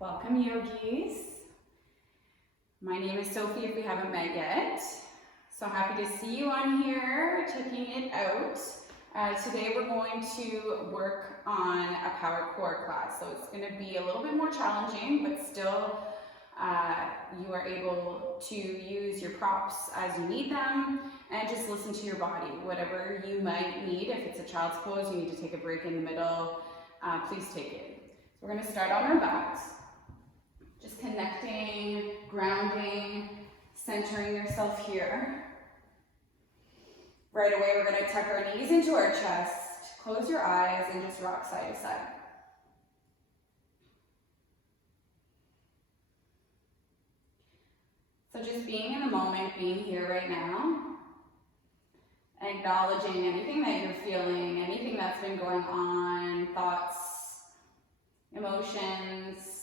Welcome, yogis. My name is Sophie if we haven't met yet. So happy to see you on here, checking it out. Today we're going to work on a power core class. So it's going to be a little bit more challenging, but still you are able to use your props as you need them and just listen to your body. Whatever you might need, if it's a child's pose, you need to take a break in the middle, please take it. So we're going to start on our backs. Just connecting, grounding, centering yourself here. Right away, we're going to tuck our knees into our chest, close your eyes, and just rock side to side. So just being in the moment, being here right now, acknowledging anything that you're feeling, anything that's been going on, thoughts, emotions.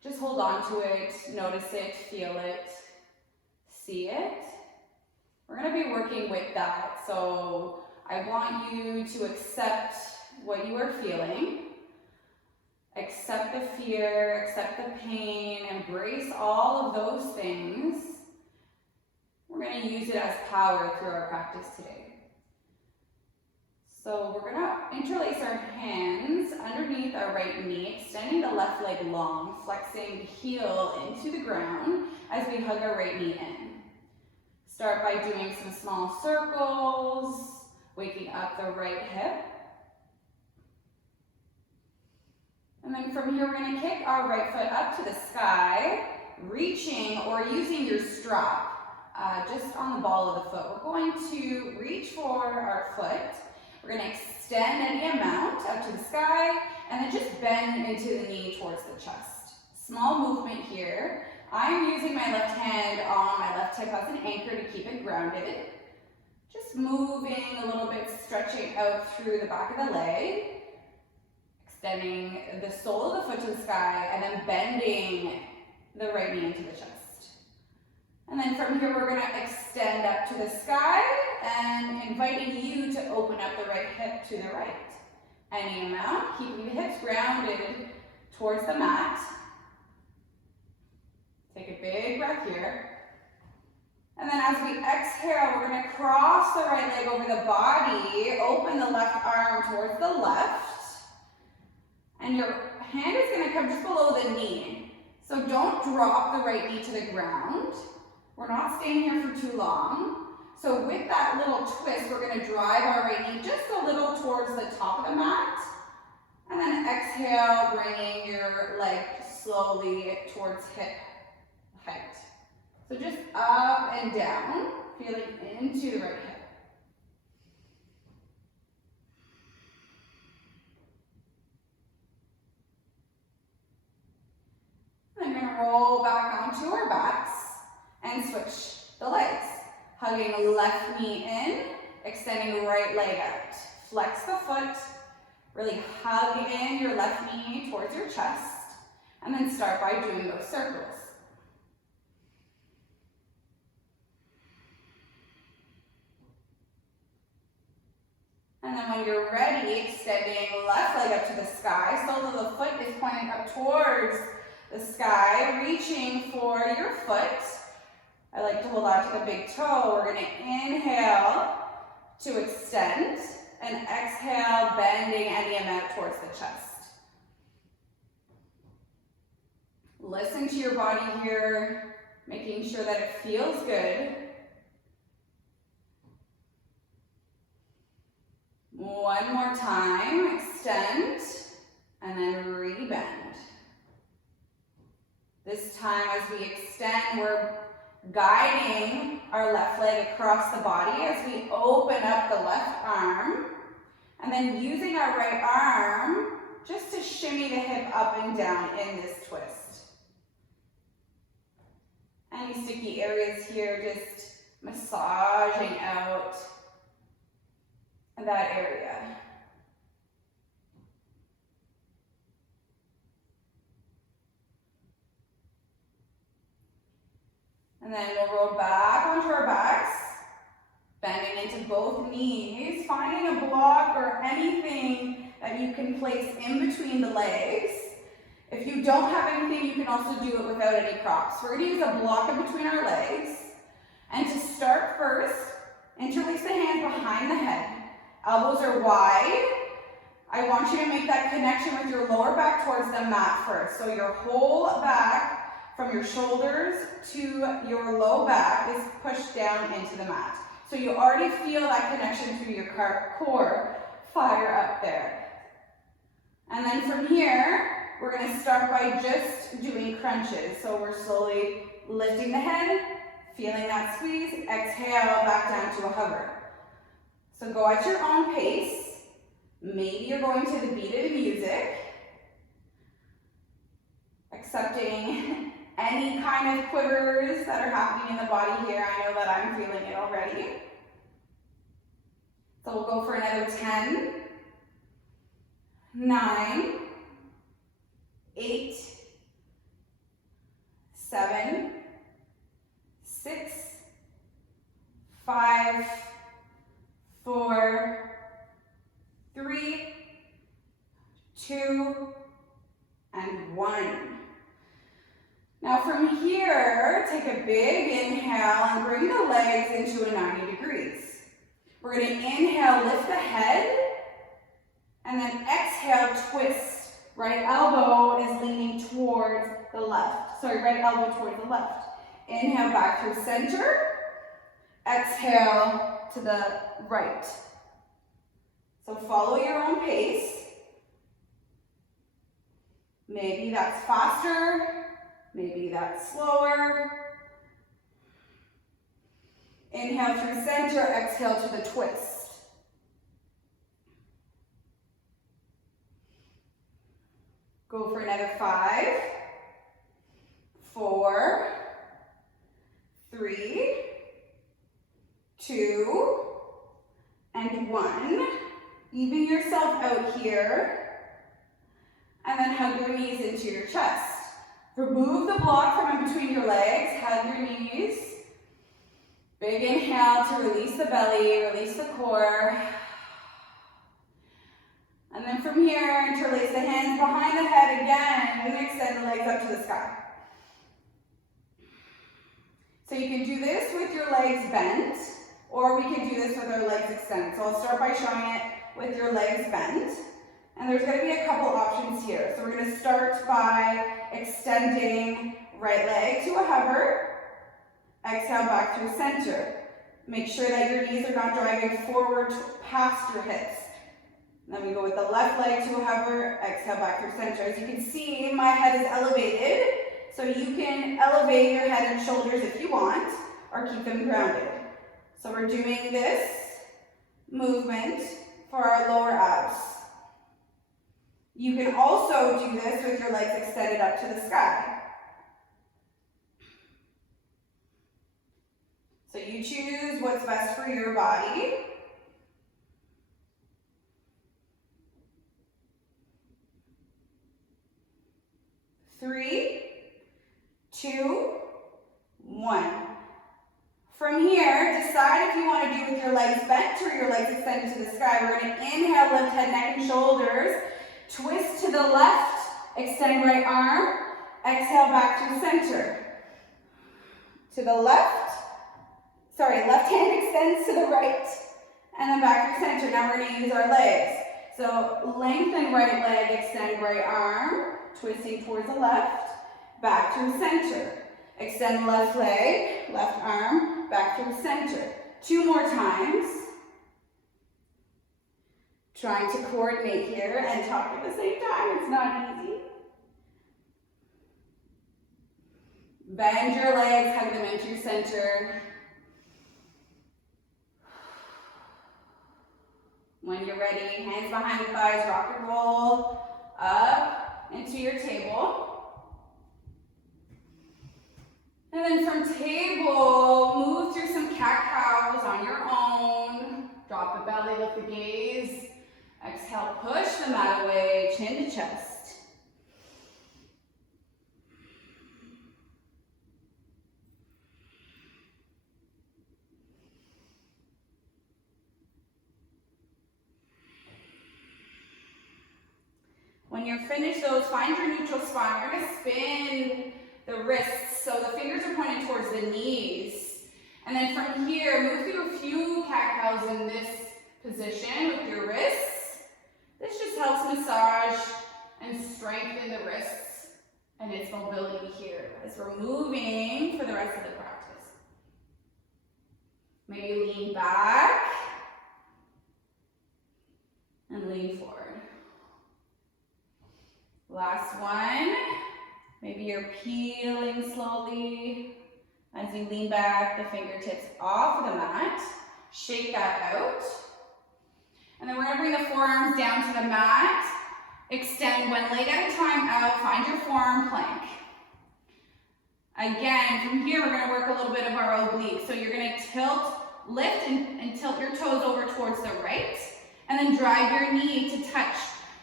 Just hold on to it, notice it, feel it, see it. We're going to be working with that, so I want you to accept what you are feeling, accept the fear, accept the pain, embrace all of those things. We're going to use it as power through our practice today. So we're going to interlace our hands underneath our right knee, extending the left leg long, flexing the heel into the ground as we hug our right knee in. Start by doing some small circles, waking up the right hip. And then from here, we're going to kick our right foot up to the sky, reaching or using your strap just on the ball of the foot. We're going to reach for our foot. We're going to extend any amount up to the sky and then just bend into the knee towards the chest. Small movement here. I'm using my left hand on my left hip as an anchor to keep it grounded. Just moving a little bit, stretching out through the back of the leg, extending the sole of the foot to the sky, and then bending the right knee into the chest. And then from here, we're going to extend up to the sky and inviting you to open up the right hip to the right. Any amount, keeping the hips grounded towards the mat. Take a big breath here. And then as we exhale, we're going to cross the right leg over the body, open the left arm towards the left. And your hand is going to come just below the knee. So don't drop the right knee to the ground. We're not staying here for too long. So with that little twist, we're going to drive our right knee just a little towards the top of the mat. And then exhale, bringing your leg slowly towards hip height. So just up and down, feeling into the right hip. And then we're going to roll back onto our backs and switch the legs. Hugging left knee in, extending right leg out. Flex the foot, really hug in your left knee towards your chest, and then start by doing those circles. And then when you're ready, extending left leg up to the sky, sole of the foot is pointing up towards the sky, reaching for your foot. I like to hold on to the big toe. We're going to inhale to extend and exhale, bending any amount towards the chest. Listen to your body here, making sure that it feels good. One more time, extend and then rebend. This time as we extend, we're guiding our left leg across the body as we open up the left arm, and then using our right arm just to shimmy the hip up and down in this twist. Any sticky areas here, just massaging out that area. And then we'll roll back onto our backs, bending into both knees, finding a block or anything that you can place in between the legs. If you don't have anything, you can also do it without any props. We're going to use a block in between our legs. And to start first, interlace the hands behind the head. Elbows are wide. I want you to make that connection with your lower back towards the mat first. So your whole back, from your shoulders to your low back, is pushed down into the mat. So you already feel that connection through your core fire up there. And then from here, we're going to start by just doing crunches. So we're slowly lifting the head, feeling that squeeze, exhale back down to a hover. So go at your own pace. Maybe you're going to the beat of the music, accepting any kind of quivers that are happening in the body here. I know that I'm feeling it already. So we'll go for another 10, 9, 8, 7, 6, 5, 4, 3, 2, and 1. Now from here, take a big inhale and bring the legs into a 90 degrees. We're going to inhale, lift the head, and then exhale, twist. Right elbow is leaning towards the left. Sorry, right elbow towards the left. Inhale back through center. Exhale to the right. So follow your own pace. Maybe that's faster, maybe that's slower. Inhale through center, exhale to the twist. Go for another 5, 4, 3, 2, and 1. Even yourself out here, and then hug your knees into your chest. Remove the block from in between your legs, hug your knees. Big inhale to release the belly, release the core. And then from here, interlace the hands behind the head again, and extend the legs up to the sky. So you can do this with your legs bent, or we can do this with our legs extended. So I'll start by showing it with your legs bent. And there's going to be a couple options here. So we're going to start by extending right leg to a hover. Exhale back through center. Make sure that your knees are not driving forward past your hips. And then we go with the left leg to a hover. Exhale back through center. As you can see, my head is elevated. So you can elevate your head and shoulders if you want, or keep them grounded. So we're doing this movement for our lower abs. You can also do this with your legs extended up to the sky. So you choose what's best for your body. Three, 2, 1. From here, decide if you want to do with your legs bent or your legs extended to the sky. We're going to inhale, lift head, neck, and shoulders. Twist to the left, extend right arm. Exhale back through center. To the left. Left hand extends to the right. And then back through center. Now we're going to use our legs. So lengthen right leg, extend right arm. Twisting towards the left. Back through center. Extend left leg, left arm, back through center. 2 more times. Trying to coordinate here and talk at the same time. It's not easy. Bend your legs, hug them into center. When you're ready, hands behind the thighs, rock and roll up into your table. And then from table, move through some cat-cows on your own. Drop the belly, lift the gaze. Exhale, push the mat away, chin to chest. When you're finished those, find your neutral spine. We're going to wrists, so the fingers are pointed towards the knees. And then from here, move through a few cat-cows in this position with your wrists. This just helps massage and strengthen the wrists and its mobility here as we're moving for the rest of the practice. Maybe lean back and lean forward. Last one. Maybe you're peeling slowly as you lean back, the fingertips off of the mat. Shake that out. And then we're gonna bring the forearms down to the mat. Extend one leg at a time out, find your forearm plank. Again, from here, we're gonna work a little bit of our oblique. So you're gonna lift and tilt your toes over towards the right, and then drive your knee to touch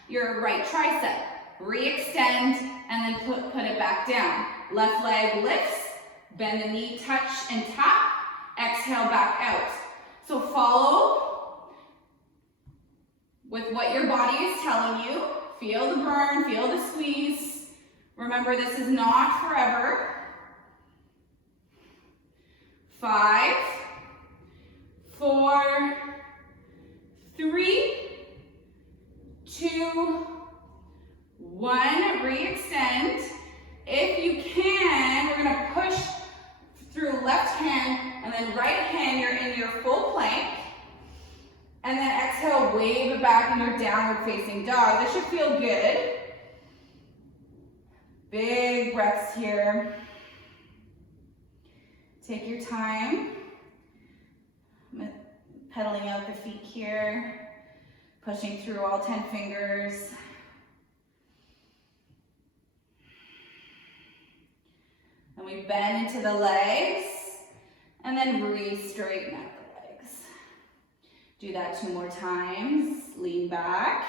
your right tricep. Re-extend, and then put it back down. Left leg lifts, bend the knee, touch and tap, exhale back out. So follow with what your body is telling you. Feel the burn, feel the squeeze. Remember, this is not forever. 5, 4, 3, 2, 1, re-extend. If you can, we're gonna push through left hand and then right hand, you're in your full plank. And then exhale, wave it back in your downward facing dog. This should feel good. Big breaths here. Take your time. Pedaling out the feet here. Pushing through all 10 fingers. And we bend into the legs, and then re-straighten out the legs. Do that 2 more times. Lean back.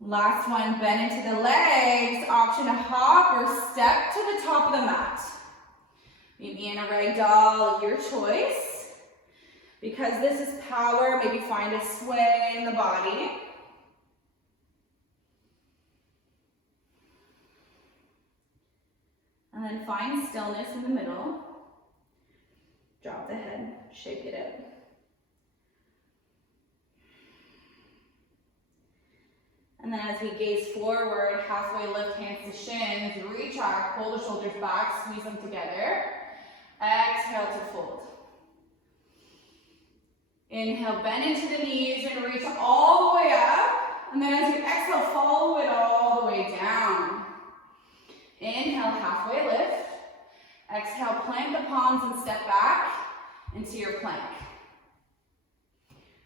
Last one, bend into the legs. Option to hop or step to the top of the mat. Maybe in a ragdoll of your choice. Because this is power, maybe find a sway in the body. And then find stillness in the middle. Drop the head, shake it out. And then as we gaze forward, halfway lift hands to shins, retract, pull the shoulders back, squeeze them together. Exhale to fold. Inhale, bend into the knees and reach all the way up. And then as you exhale, follow it all the way down. Inhale, halfway lift. Exhale, plant the palms and step back into your plank.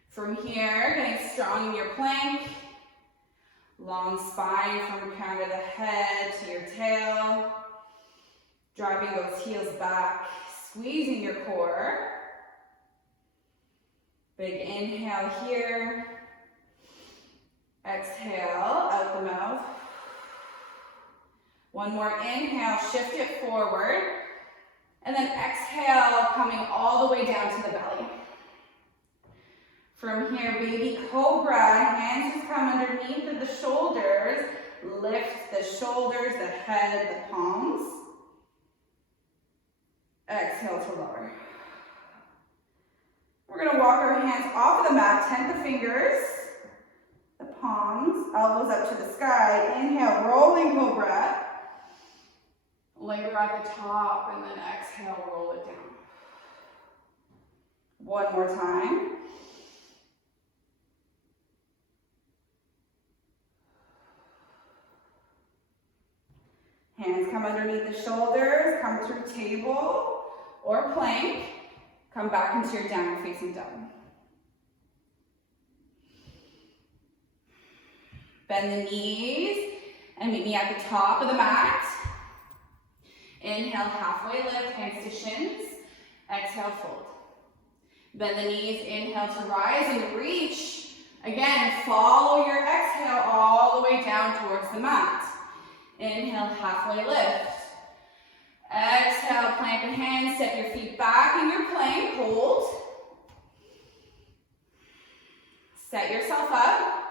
From here, getting strong in your plank. Long spine from the crown of the head to your tail. Driving those heels back, squeezing your core. Big inhale here. Exhale, out the mouth. One more inhale, shift it forward. And then exhale, coming all the way down to the belly. From here, baby cobra, hands just come underneath of the shoulders. Lift the shoulders, the head, the palms. Exhale to lower. We're gonna walk our hands off of the mat, tent the fingers, the palms, elbows up to the sky. Inhale, rolling cobra. Linger at the top, and then exhale, roll it down. One more time. Hands come underneath the shoulders, come through table or plank. Come back into your downward facing dog. Bend the knees and meet me at the top of the mat. Inhale, halfway lift, hands to shins. Exhale, fold. Bend the knees, inhale to rise and reach. Again, follow your exhale all the way down towards the mat. Inhale, halfway lift. Exhale, plant the hands, step your feet back in your plank, hold. Set yourself up.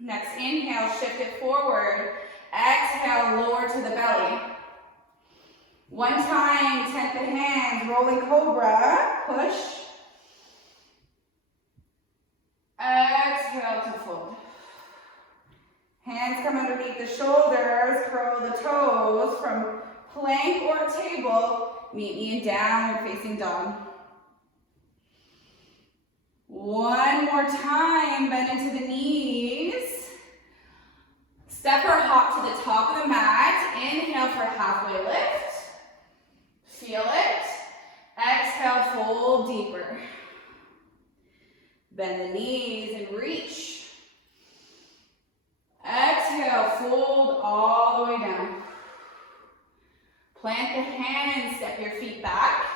Next inhale, shift it forward. Exhale, lower to the belly. One time, tent the hands, rolling cobra, push. Exhale to fold. Hands come underneath the shoulders, curl the toes from plank or table. Meet me in downward facing dog. One more time, bend into the knees. Step or hop to the top of the mat. Inhale for halfway lift. Feel it. Exhale, fold deeper. Bend the knees and reach. Exhale, fold all the way down. Plant the hands, step your feet back.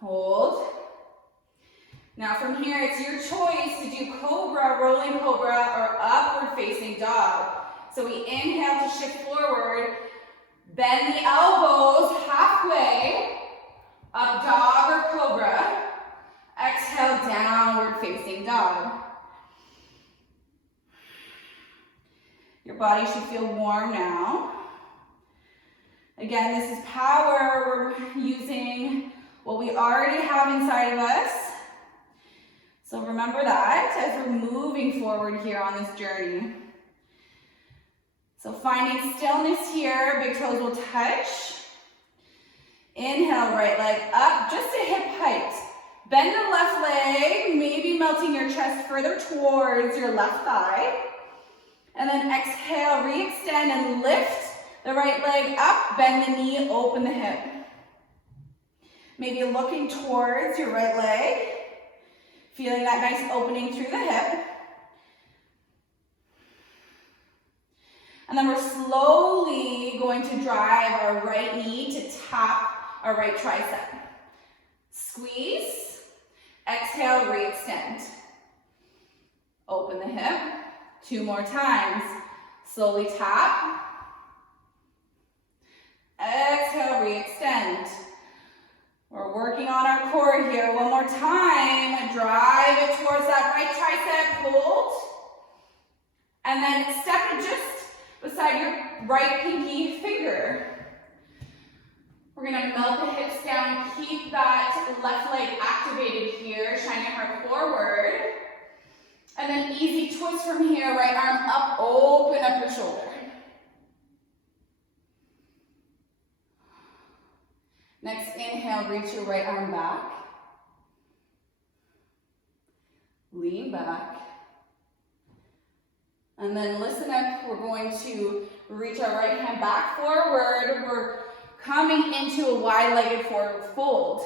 Hold. Now from here, it's your choice to do cobra, rolling cobra, or upward facing dog. So we inhale to shift forward, bend the elbows halfway, up dog or cobra. Exhale, downward facing dog. Your body should feel warm now. Again, this is power. We're using what we already have inside of us. So remember that as we're moving forward here on this journey. So finding stillness here, big toes will touch. Inhale, right leg up, just to hip height. Bend the left leg, maybe melting your chest further towards your left thigh. And then exhale, re-extend and lift the right leg up, bend the knee, open the hip. Maybe looking towards your right leg, feeling that nice opening through the hip. And then we're slowly going to drive our right knee to tap our right tricep. Squeeze, exhale, re-extend. Open the hip, 2 more times. Slowly tap. Exhale, re-extend. We're working on our core here. One more time. Drive it towards that right tricep. Hold. And then step it just beside your right pinky finger. We're going to melt the hips down. Keep that left leg activated here. Shine your heart forward. And then easy twist from here. Right arm up. Open up your shoulder. Next inhale, reach your right arm back. Lean back. And then listen up, we're going to reach our right hand back forward. We're coming into a wide-legged forward fold.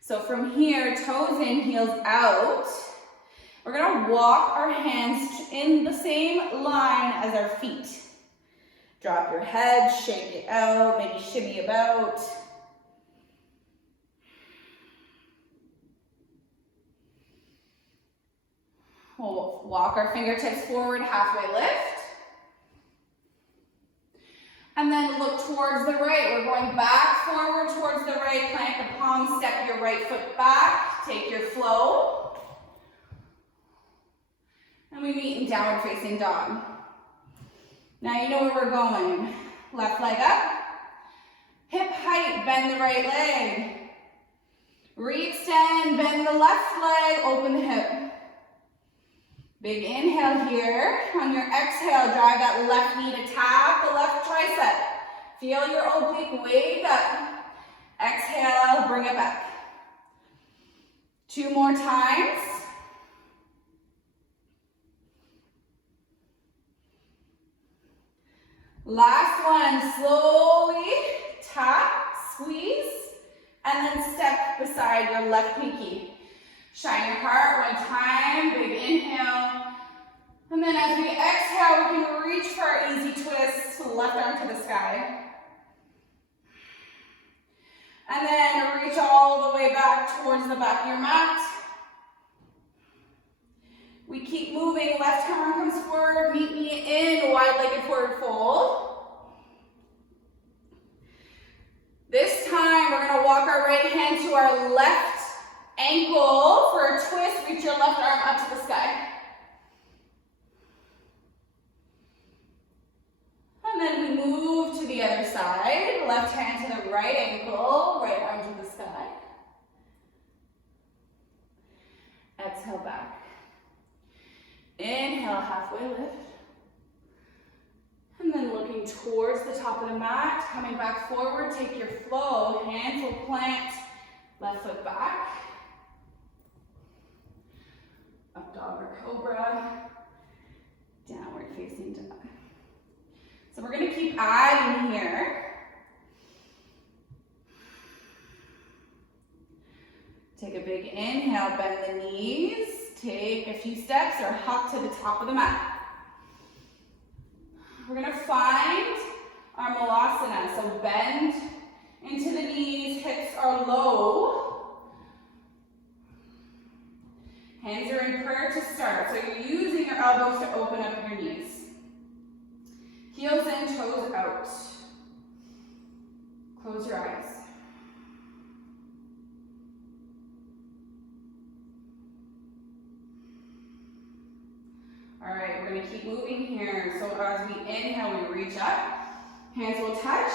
So from here, toes in, heels out. We're gonna walk our hands in the same line as our feet. Drop your head, shake it out, maybe shimmy about. We'll walk our fingertips forward, halfway lift. And then look towards the right. We're going back forward towards the right, plant the palm, step your right foot back, take your flow. And we meet in downward facing dog. Now you know where we're going. Left leg up, hip height, bend the right leg. Re-extend, bend the left leg, open the hip. Big inhale here. On your exhale, drive that left knee to tap the left tricep. Feel your oblique wake up. Exhale, bring it back. 2 more times. Last one, slowly tap, squeeze, and then step beside your left pinky. Shine your heart 1 time, big inhale. And then as we exhale, we can reach for our easy twist, left arm to the sky. And then reach all the way back towards the back of your mat. We keep moving, left arm comes forward, meet me in wide-legged forward fold. This time, we're gonna walk our right hand to our left ankle for a twist, reach your left arm up to the sky. the other side. Left hand to the right ankle, right arm to the sky. Exhale back. Inhale, halfway lift. And then looking towards the top of the mat, coming back forward, take your flow, hands will plant, left foot back. Up dog or cobra, downward facing dog. So we're gonna keep adding here. Take a big inhale, bend the knees, take a few steps or hop to the top of the mat. We're gonna find our malasana, so bend into the knees, hips are low. Hands are in prayer to start, so you're using your elbows to open up your knees. Heels in, toes out. Close your eyes. All right, we're gonna keep moving here. So as we inhale, we reach up. Hands will touch.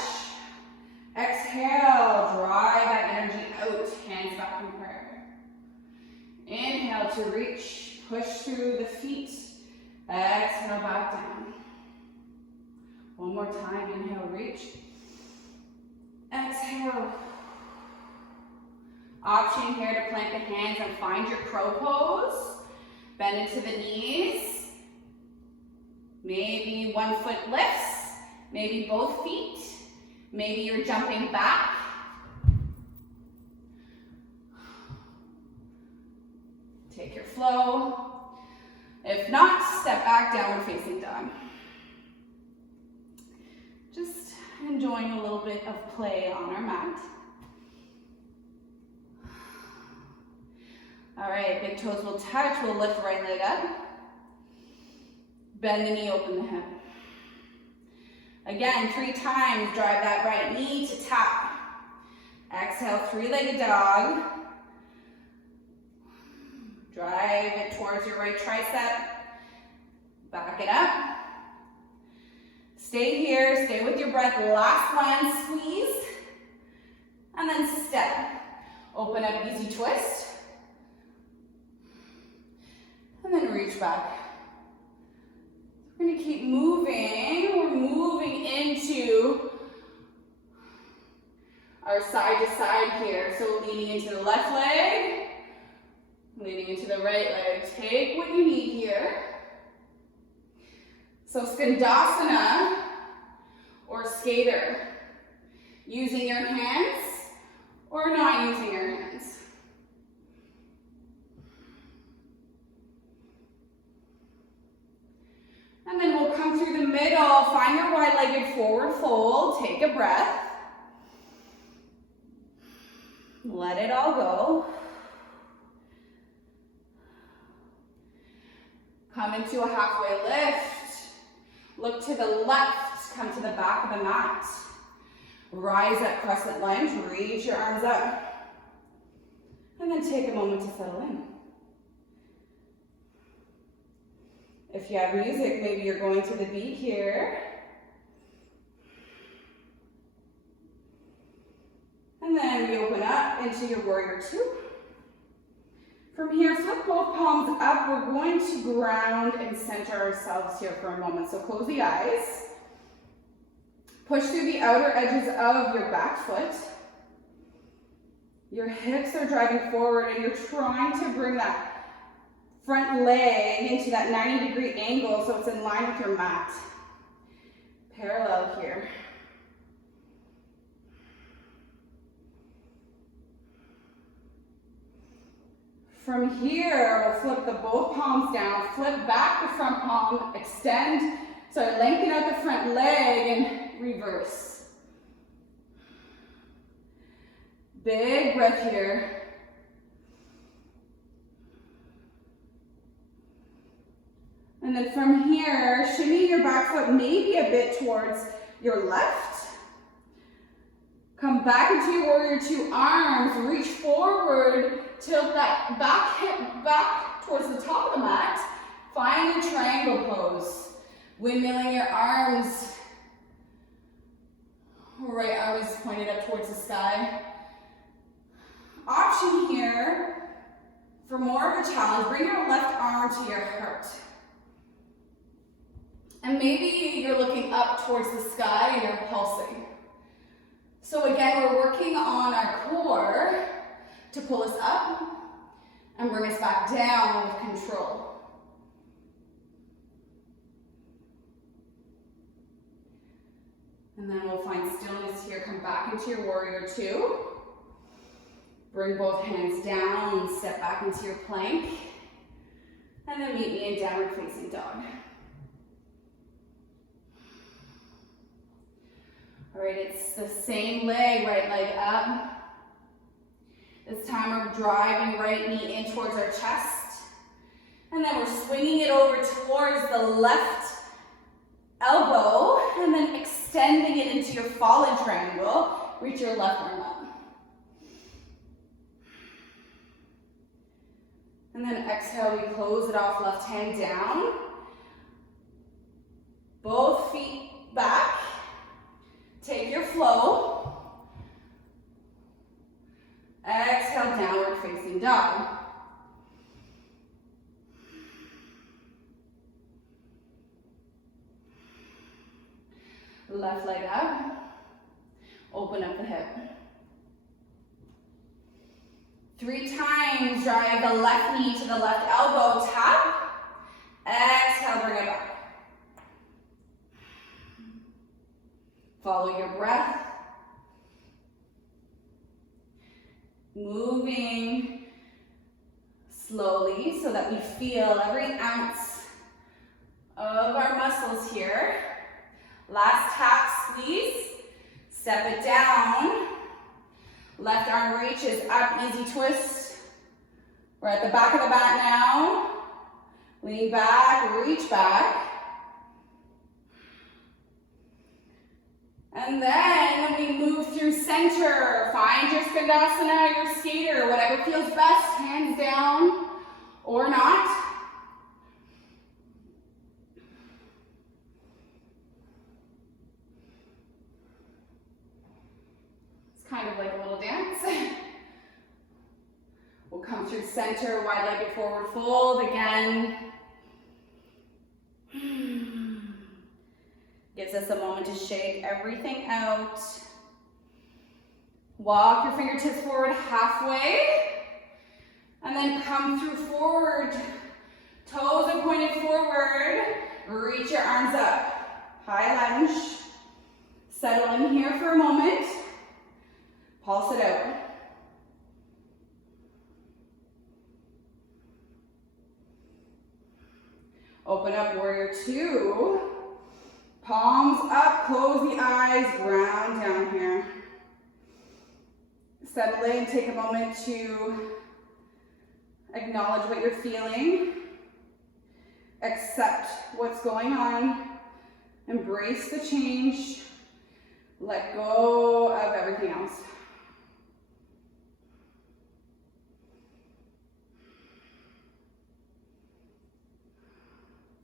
Exhale, drive that energy out. Hands back in prayer. Inhale to reach. Push through the feet. Exhale, back down. One more time, inhale, reach. Exhale. Option here to plant the hands and find your crow pose. Bend into the knees. Maybe one foot lifts, maybe both feet. Maybe you're jumping back. Take your flow. If not, step back, downward facing dog. Just enjoying a little bit of play on our mat. All right, big toes will touch. We'll lift right leg up. Bend the knee, open the hip. Again, 3 times, drive that right knee to tap. Exhale, 3-legged dog. Drive it towards your right tricep. Back it up. Stay here, stay with your breath. Last one, squeeze. And then step. Open up, easy twist. And then reach back. We're gonna keep moving. We're moving into our side to side here. So leaning into the left leg, leaning into the right leg. Take what you need here. So Skandasana or skater. Using your hands or not using your hands. And then we'll come through the middle, find your wide-legged forward fold, take a breath. Let it all go. Come into a halfway lift. Look to the left, come to the back of the mat. Rise up, crescent lunge, reach your arms up. And then take a moment to settle in. If you have music, maybe you're going to the beat here. And then we open up into your warrior 2. From here, flip both palms up. We're going to ground and center ourselves here for a moment. So close the eyes. Push through the outer edges of your back foot. Your hips are driving forward and you're trying to bring that front leg into that 90-degree angle so it's in line with your mat. Parallel here. From here, we'll flip the both palms down, flip back the front palm, extend, lengthen out the front leg and reverse. Big breath here. And then from here, shimmy your back foot maybe a bit towards your left. Come back into your warrior 2 arms, reach forward, tilt that back hip back towards the top of the mat. Find a triangle pose. Windmilling your arms. Right arm is pointed up towards the sky. Option here for more of a challenge, bring your left arm to your heart. And maybe you're looking up towards the sky and you're pulsing. So again, we're working on our core to pull us up and bring us back down with control. And then we'll find stillness here. Come back into your warrior two. Bring both hands down, step back into your plank. And then meet me in downward facing dog. All right, it's the same leg, right leg up. This time we're driving right knee in towards our chest. And then we're swinging it over towards the left elbow and then extending it into your fallen triangle. Reach your left arm up. And then exhale, we close it off, left hand down. Both feet back. Take your flow. Exhale, downward facing dog. Left leg up. Open up the hip. 3 times, drive the left knee to the left elbow, tap. Exhale, bring it back. Follow your breath. Moving slowly so that we feel every ounce of our muscles here. Last tap, squeeze. Step it down. Left arm reaches up, easy twist. We're at the back of the mat now. Lean back, reach back. And then we move through center. Find your skandasana, your skater, whatever feels best, hands down or not. It's kind of like a little dance. We'll come through center, wide-legged forward fold again. Gives us a moment to shake everything out. Walk your fingertips forward halfway. And then come through forward. Toes are pointed forward. Reach your arms up. High lunge. Settle in here for a moment. Pulse it out. Open up, warrior two. Palms up, close the eyes, ground down here. Settle in, take a moment to acknowledge what you're feeling. Accept what's going on. Embrace the change. Let go of everything else.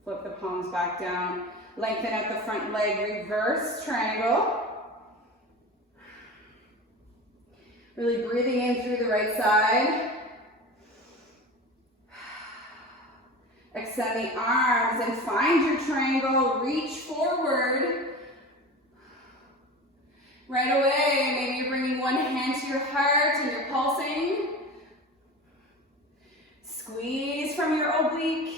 Flip the palms back down. Lengthen out the front leg, reverse triangle. Really breathing in through the right side. Extend the arms and find your triangle. Reach forward. Right away, maybe you're bringing one hand to your heart and you're pulsing. Squeeze from your oblique.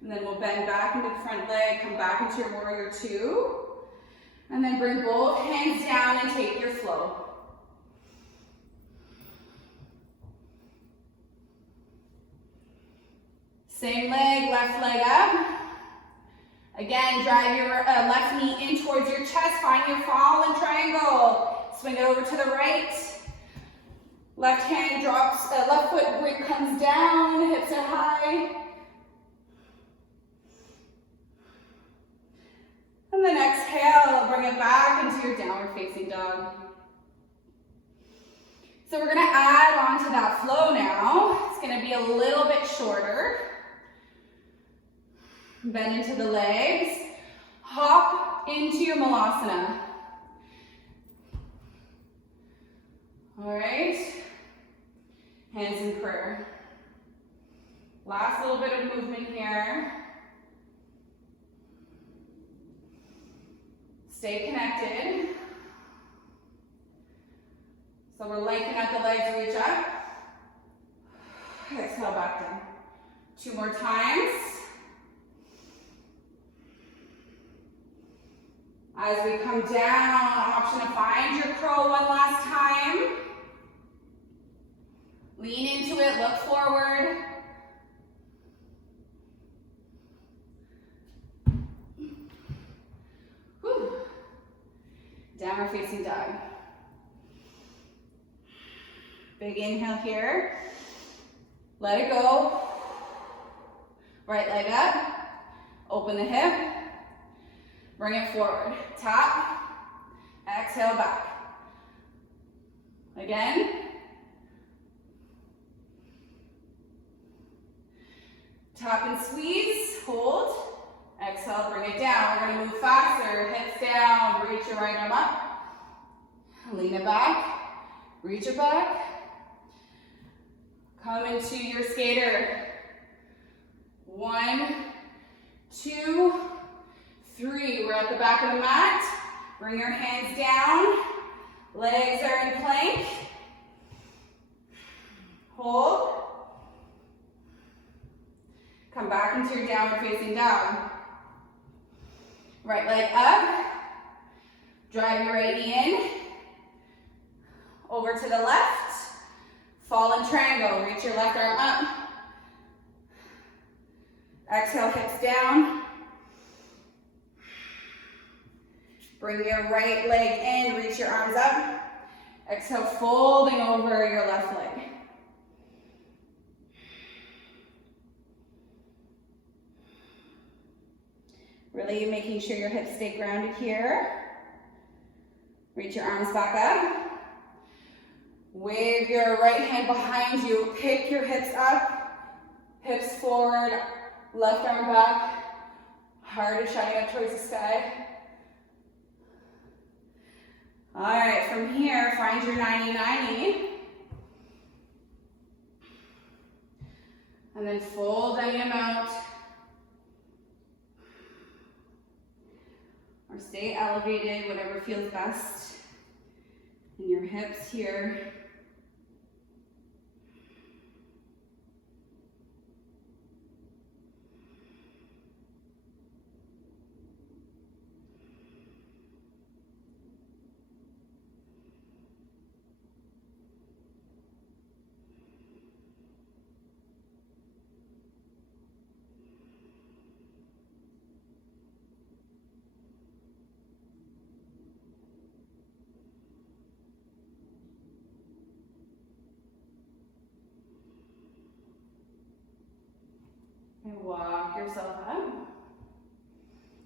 And then we'll bend back into the front leg, come back into your warrior two. And then bring both hands down and take your flow. Same leg, left leg up. Again, drive your left knee in towards your chest. Find your fallen triangle. Swing it over to the right. Left hand drops, left foot comes down, hips are high. And then exhale, bring it back into your downward facing dog. So we're gonna add on to that flow now. It's gonna be a little bit shorter. Bend into the legs. Hop into your malasana. All right. Hands in prayer. Last little bit of movement here. Stay connected. So we're lengthening out the legs, reach up. Exhale back down. 2 more times. As we come down, option to find your crow one last time. Lean into it, look forward. Whew. Downward facing dog. Big inhale here. Let it go. Right leg up. Open the hip. Bring it forward. Tap. Exhale back. Again. Tap and squeeze. Hold. Exhale, bring it down. We're going to move faster. Hips down. Reach your right arm up. Lean it back. Reach it back. Come into your skater. 1, 2, 3. We're at the back of the mat. Bring your hands down. Legs are in plank. Hold. Come back into your downward facing dog. Right leg up. Drive your right knee in. Over to the left. Fallen triangle. Reach your left arm up. Exhale, hips down. Bring your right leg in. Reach your arms up. Exhale, folding over your left leg. Really making sure your hips stay grounded here. Reach your arms back up. Wave your right hand behind you. Pick your hips up. Hips forward. Left arm back. Heart is shining up towards the sky. All right, from here, find your 90-90. And then fold any amount. Or stay elevated, whatever feels best. In your hips here. And walk yourself up.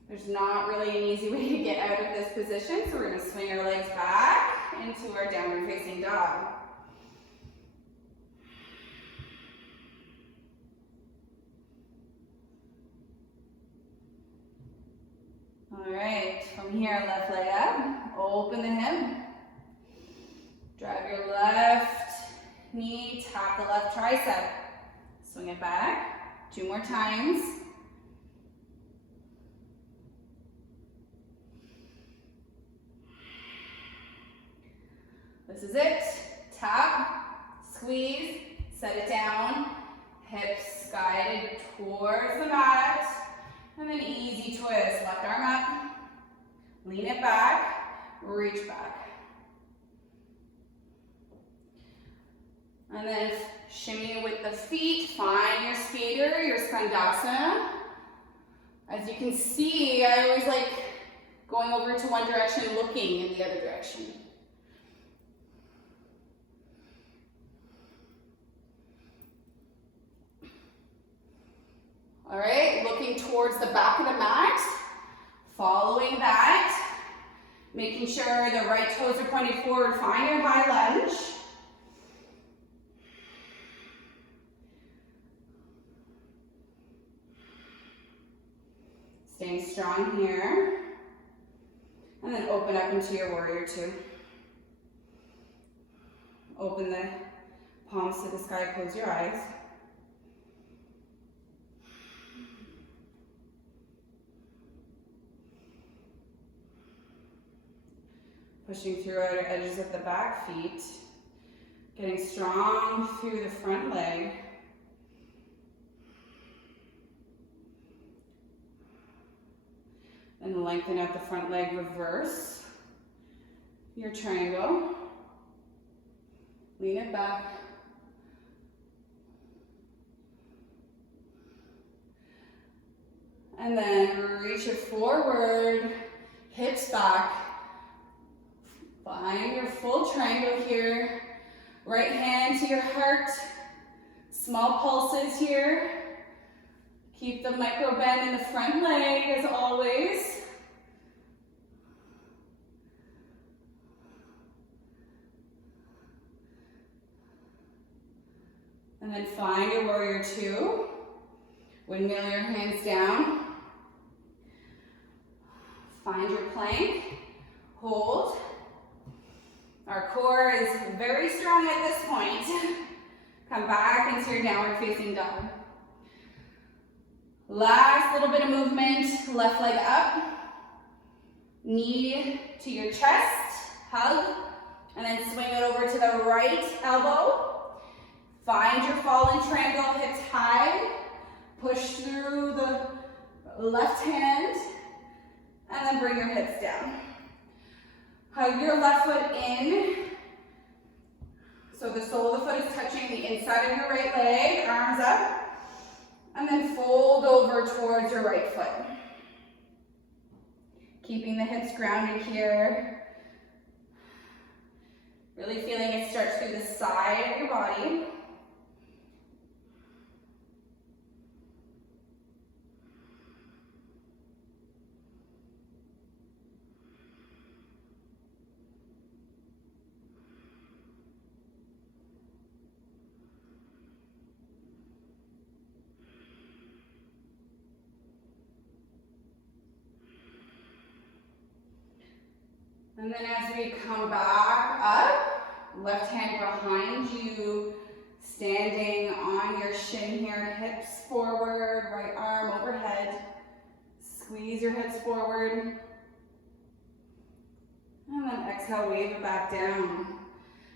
There's not really an easy way to get out of this position, so we're going to swing our legs back into our downward facing dog. All right, from here, left leg up, open the hip. Drive your left knee, tap the left tricep. Swing it back. 2 more times. This is it. Tap, squeeze, set it down. Hips guided towards the mat. And then easy twist. Left arm up. Lean it back. Reach back. And then shimmy with the feet. Find your skater, your skandasana. As you can see, I always like going over to one direction, looking in the other direction. All right, looking towards the back of the mat. Following that, making sure the right toes are pointed forward. Find your high lunge. strong here. And then open up into your warrior two. Open the palms to the sky, close your eyes. Pushing through outer edges of the back feet. Getting strong through the front leg. And lengthen out the front leg, reverse your triangle. Lean it back. And then reach it forward, hips back. Find your full triangle here. Right hand to your heart. Small pulses here. Keep the micro bend in the front leg as always. And then find your warrior two. Windmill your hands down. Find your plank. Hold. Our core is very strong at this point. Come back into your downward facing dog. Last little bit of movement. Left leg up. Knee to your chest. Hug. And then swing it over to the right elbow. Find your fallen triangle, hips high. Push through the left hand. And then bring your hips down. Hug your left foot in. So the sole of the foot is touching the inside of your right leg. Arms up. And then fold over towards your right foot. Keeping the hips grounded here. Really feeling it stretch through the side of your body. And then as we come back up, left hand behind you, standing on your shin here, hips forward, right arm overhead. Squeeze your hips forward. And then exhale, wave it back down.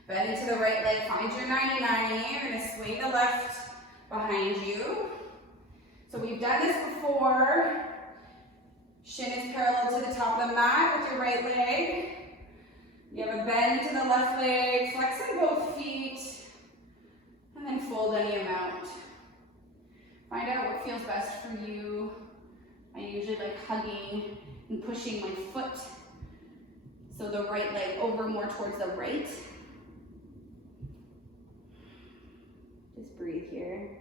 Bend into the right leg, find your 90-90. You're gonna swing the left behind you. So we've done this before. Shin is parallel to the top of the mat with your right leg. You have a bend to the left leg, flexing both feet, and then fold any amount. Find out what feels best for you. I usually like hugging and pushing my foot, so the right leg over more towards the right. Just breathe here.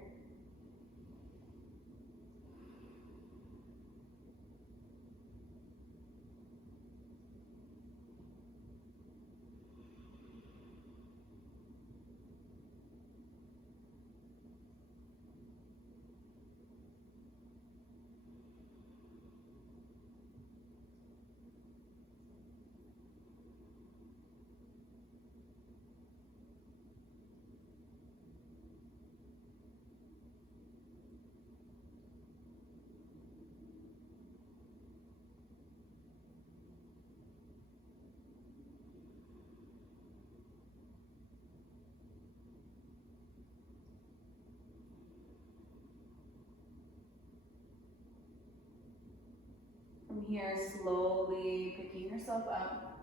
From here, slowly picking yourself up,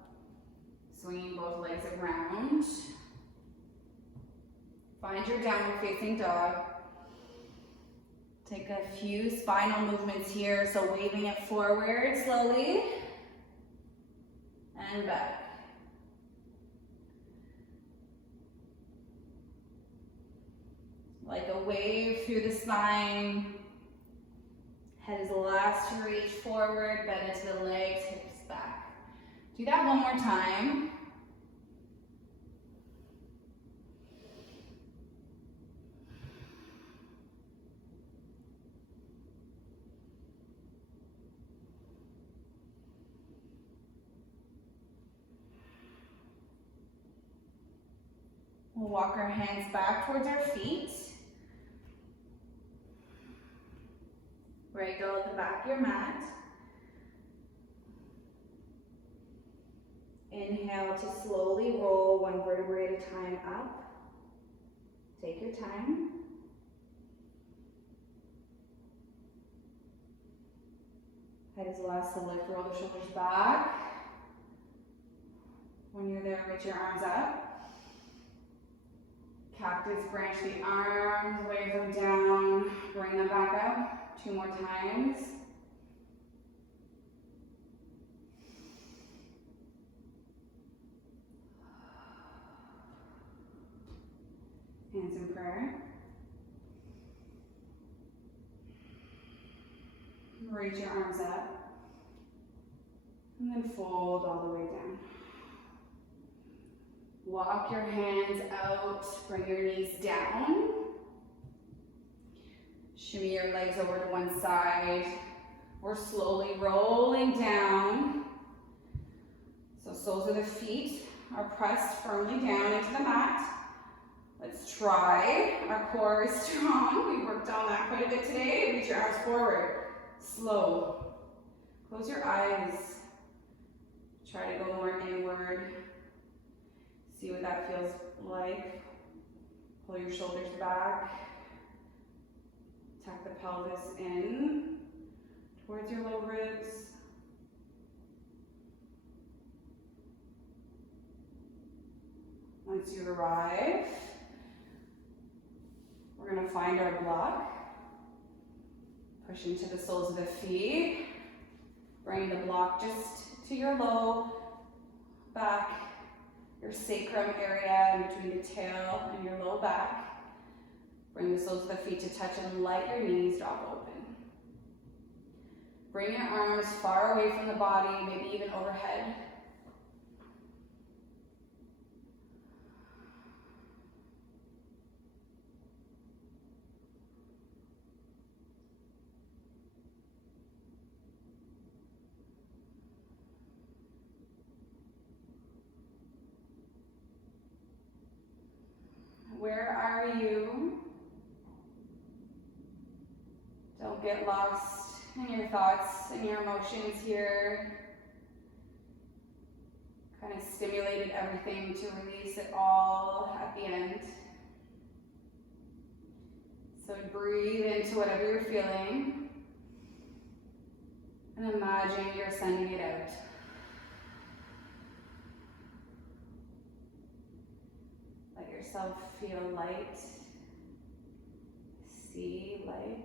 swinging both legs around. Find your downward facing dog. Take a few spinal movements here, so waving it forward slowly and back. Like a wave through the spine. Head is last to reach forward, bend into the legs, hips back. Do that one more time. We'll walk our hands back towards our feet. Wriggle at the back of your mat. Inhale to slowly roll one vertebrae at a time up. Take your time. Head is last to lift, roll the shoulders back. When you're there, reach your arms up. Cactus, branch the arms, wave them down, bring them back up. 2 more times. Hands in prayer. Reach your arms up. And then fold all the way down. Walk your hands out, bring your knees down. Shimmy your legs over to one side. We're slowly rolling down. So soles of the feet are pressed firmly down into the mat. Let's try. Our core is strong. We worked on that quite a bit today. Reach your arms forward. Slow. Close your eyes. Try to go more inward. See what that feels like. Pull your shoulders back. Tuck the pelvis in towards your low ribs. Once you arrive, we're going to find our block. Push into the soles of the feet. Bring the block just to your low back, your sacrum area in between the tail and your low back. Bring the soles of the feet to touch and let your knees drop open. Bring your arms far away from the body, maybe even overhead. Where are you? Don't get lost in your thoughts and your emotions here. Kind of stimulated everything to release it all at the end. So breathe into whatever you're feeling and imagine you're sending it out. Let yourself feel light, see light.